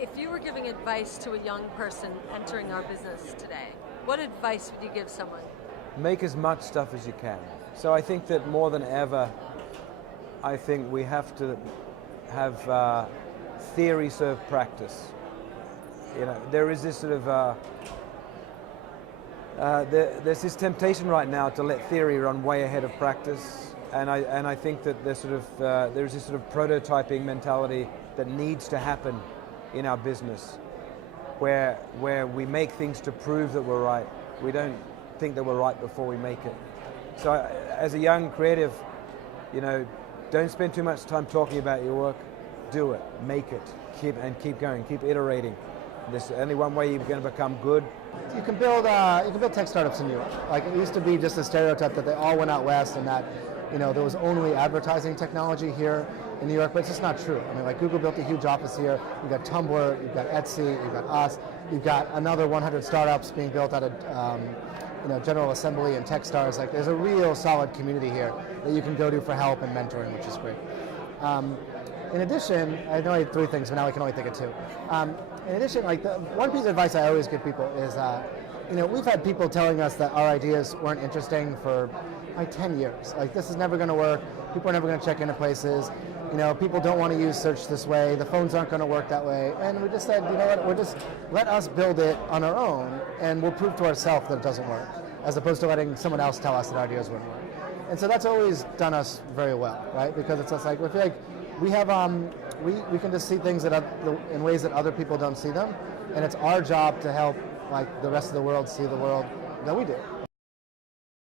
If you were giving advice to a young person entering our business today, what advice would you give someone? Make as much stuff as you can. So I think that more than ever, I think we have to have theory serve practice. You know, there is this sort of there's this temptation right now to let theory run way ahead of practice, and I think that there's this sort of prototyping mentality that needs to happen in our business, where we make things to prove that we're right. We don't think that we're right before we make it. So as a young creative, you know, don't spend too much time talking about your work. Do it, make it, keep going, keep iterating. There's only one way you're going to become good. You can build tech startups in New York. Like, it used to be just a stereotype that they all went out west and that, you know, there was only advertising technology here in New York, but it's just not true. I mean, like, Google built a huge office here. You've got Tumblr, you've got Etsy, you've got us, you've got another 100 startups being built out of General Assembly and Techstars. Like, there's a real solid community here that you can go to for help and mentoring, which is great. In addition, I know I had 3 things, but now I can only think of 2. In addition, like, the one piece of advice I always give people is, you know, we've had people telling us that our ideas weren't interesting for like 10 years. Like, this is never going to work. People are never going to check into places. You know, people don't want to use search this way. The phones aren't going to work that way. And we just said, you know what, we'll just let us build it on our own, and we'll prove to ourselves that it doesn't work, as opposed to letting someone else tell us that our ideas wouldn't work. And so that's always done us very well, right? Because it's just like, we feel like we have, we can just see things that in ways that other people don't see them, and it's our job to help, like, the rest of the world see the world that we do.